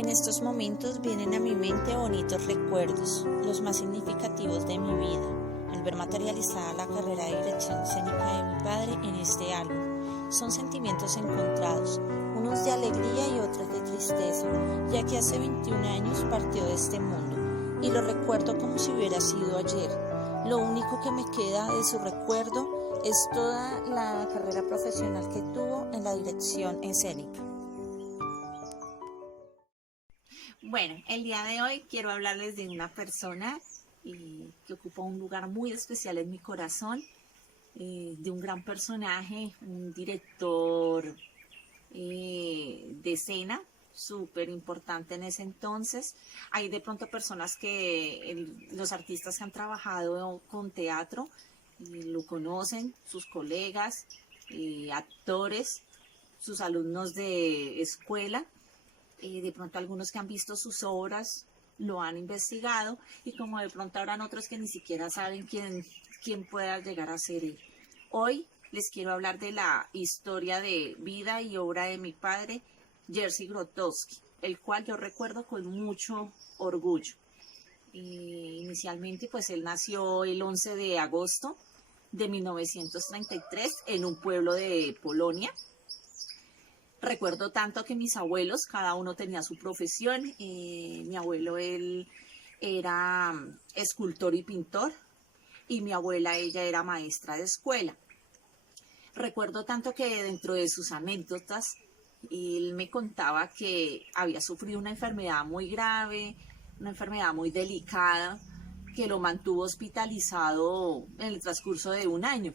En estos momentos vienen a mi mente bonitos recuerdos, los más significativos de mi vida, al ver materializada la carrera de dirección escénica de mi padre en este álbum. Son sentimientos encontrados, unos de alegría y otros de tristeza, ya que hace 21 años partió de este mundo, y lo recuerdo como si hubiera sido ayer. Lo único que me queda de su recuerdo es toda la carrera profesional que tuvo en la dirección escénica. Bueno, el día de hoy quiero hablarles de una persona que ocupa un lugar muy especial en mi corazón, de un gran personaje, un director de escena súper importante en ese entonces. Hay de pronto personas los artistas que han trabajado con teatro lo conocen, sus colegas, actores, sus alumnos de escuela. De pronto algunos que han visto sus obras lo han investigado y como de pronto habrán otros que ni siquiera saben quién pueda llegar a ser él. Hoy les quiero hablar de la historia de vida y obra de mi padre, Jerzy Grotowski, el cual yo recuerdo con mucho orgullo. Inicialmente pues él nació el 11 de agosto de 1933 en un pueblo de Polonia. Recuerdo tanto que mis abuelos, cada uno tenía su profesión. Mi abuelo, él era escultor y pintor, y mi abuela, ella era maestra de escuela. Recuerdo tanto que dentro de sus anécdotas, él me contaba que había sufrido una enfermedad muy grave, una enfermedad muy delicada, que lo mantuvo hospitalizado en el transcurso de un año.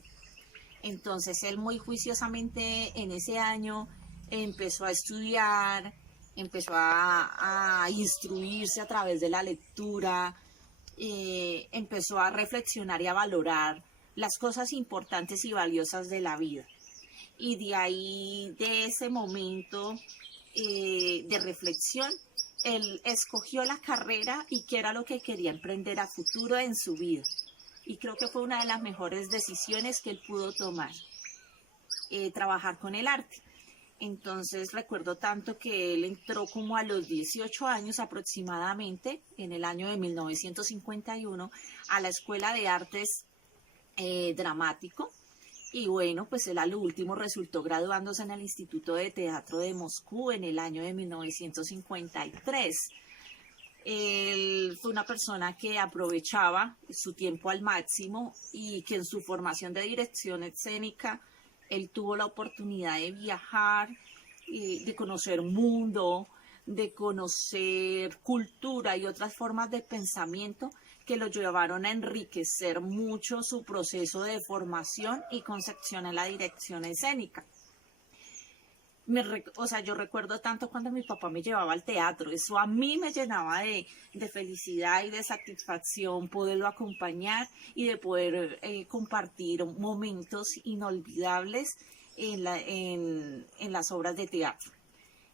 Entonces él muy juiciosamente en ese año empezó a estudiar, empezó a instruirse a través de la lectura, empezó a reflexionar y a valorar las cosas importantes y valiosas de la vida. Y de ahí, de ese momento de reflexión, él escogió la carrera y qué era lo que quería emprender a futuro en su vida. Y creo que fue una de las mejores decisiones que él pudo tomar, trabajar con el arte. Entonces recuerdo tanto que él entró como a los 18 años aproximadamente, en el año de 1951, a la Escuela de Artes Dramático. Y bueno, pues él a lo último resultó graduándose en el Instituto de Teatro de Moscú en el año de 1953. Él fue una persona que aprovechaba su tiempo al máximo y que en su formación de dirección escénica él tuvo la oportunidad de viajar, de conocer mundo, de conocer cultura y otras formas de pensamiento que lo llevaron a enriquecer mucho su proceso de formación y concepción en la dirección escénica. Yo recuerdo tanto cuando mi papá me llevaba al teatro, eso a mí me llenaba de felicidad y de satisfacción poderlo acompañar y de poder compartir momentos inolvidables en las obras de teatro.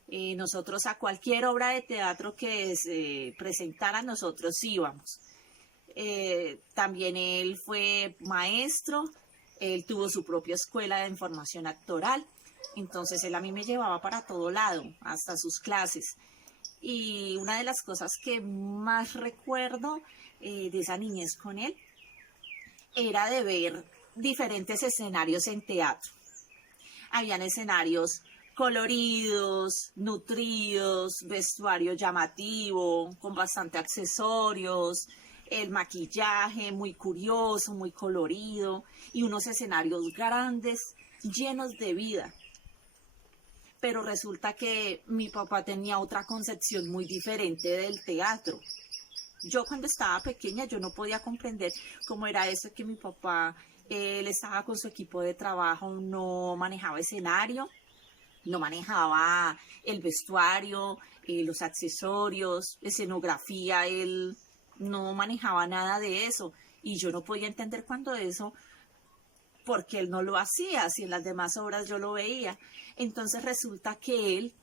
Nosotros a cualquier obra de teatro que se presentara, nosotros íbamos. También él fue maestro, él tuvo su propia escuela de formación actoral. Entonces él a mí me llevaba para todo lado, hasta sus clases. Y una de las cosas que más recuerdo de esa niñez con él era de ver diferentes escenarios en teatro. Habían escenarios coloridos, nutridos, vestuario llamativo, con bastante accesorios, el maquillaje muy curioso, muy colorido, y unos escenarios grandes, llenos de vida. Pero resulta que mi papá tenía otra concepción muy diferente del teatro. Yo cuando estaba pequeña yo no podía comprender cómo era eso que mi papá, él estaba con su equipo de trabajo, no manejaba escenario, no manejaba el vestuario, los accesorios, escenografía, él no manejaba nada de eso. Y yo no podía entender cuando eso, porque él no lo hacía, si en las demás obras yo lo veía. Entonces resulta que él,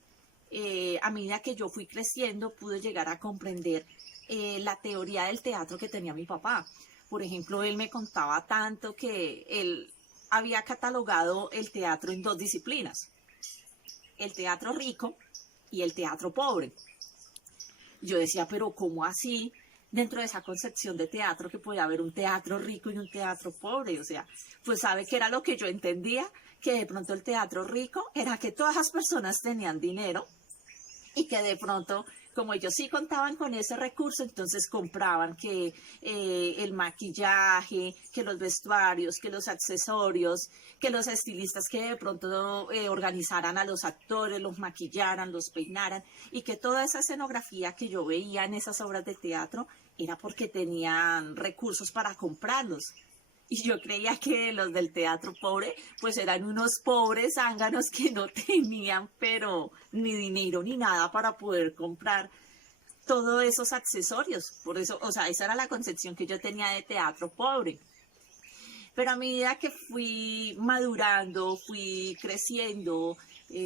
a medida que yo fui creciendo, pude llegar a comprender la teoría del teatro que tenía mi papá. Por ejemplo, él me contaba tanto que él había catalogado el teatro en dos disciplinas, el teatro rico y el teatro pobre. Yo decía, pero ¿cómo así? Dentro de esa concepción de teatro que podía haber un teatro rico y un teatro pobre, o sea, pues sabe que era lo que yo entendía, que de pronto el teatro rico era que todas las personas tenían dinero y que de pronto, como ellos sí contaban con ese recurso, entonces compraban que el maquillaje, que los vestuarios, que los accesorios, que los estilistas que de pronto organizaran a los actores, los maquillaran, los peinaran, y que toda esa escenografía que yo veía en esas obras de teatro era porque tenían recursos para comprarlos. Y yo creía que los del teatro pobre, pues eran unos pobres zánganos que no tenían, pero ni dinero ni nada para poder comprar todos esos accesorios. Por eso, o sea, esa era la concepción que yo tenía de teatro pobre. Pero a medida que fui madurando, fui creciendo,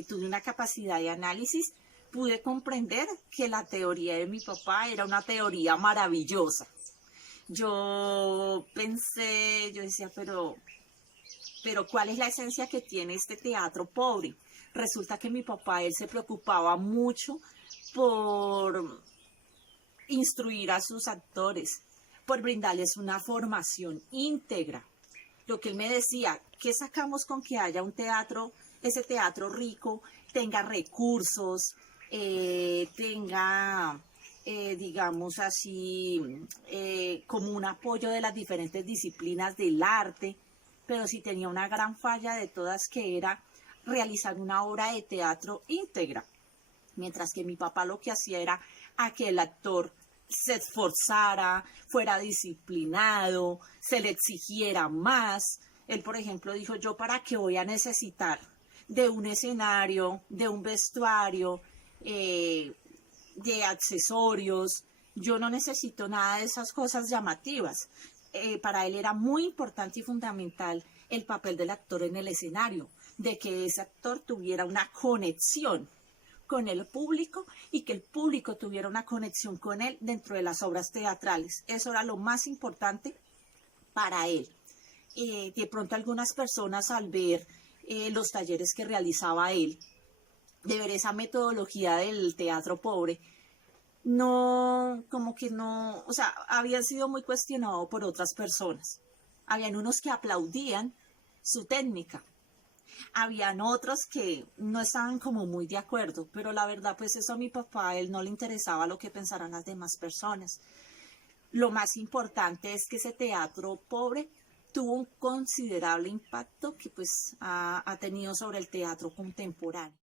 tuve una capacidad de análisis, pude comprender que la teoría de mi papá era una teoría maravillosa. Yo pensé, yo decía, pero ¿cuál es la esencia que tiene este teatro pobre? Resulta que mi papá, él se preocupaba mucho por instruir a sus actores, por brindarles una formación íntegra. Lo que él me decía, ¿qué sacamos con que haya un teatro, ese teatro rico, tenga recursos, tenga digamos así, como un apoyo de las diferentes disciplinas del arte, pero sí tenía una gran falla de todas, que era realizar una obra de teatro íntegra, mientras que mi papá lo que hacía era a que el actor se esforzara, fuera disciplinado, se le exigiera más. Él, por ejemplo, dijo, yo para qué voy a necesitar de un escenario, de un vestuario, de accesorios, yo no necesito nada de esas cosas llamativas. Para él era muy importante y fundamental el papel del actor en el escenario, de que ese actor tuviera una conexión con el público y que el público tuviera una conexión con él dentro de las obras teatrales. Eso era lo más importante para él. De pronto algunas personas, al ver los talleres que realizaba él, de ver esa metodología del teatro pobre, no, como que no, o sea, habían sido muy cuestionados por otras personas. Habían unos que aplaudían su técnica, habían otros que no estaban como muy de acuerdo, pero la verdad, pues eso a mi papá, a él no le interesaba lo que pensaran las demás personas. Lo más importante es que ese teatro pobre tuvo un considerable impacto que pues ha tenido sobre el teatro contemporáneo.